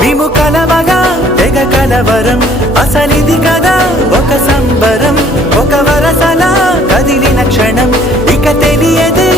మేము కలవగా తెగ కలవరం అసలిది కదా ఒక సంబరం ఒక వరసలా కదిలిన క్షణం ఇక తెలియదే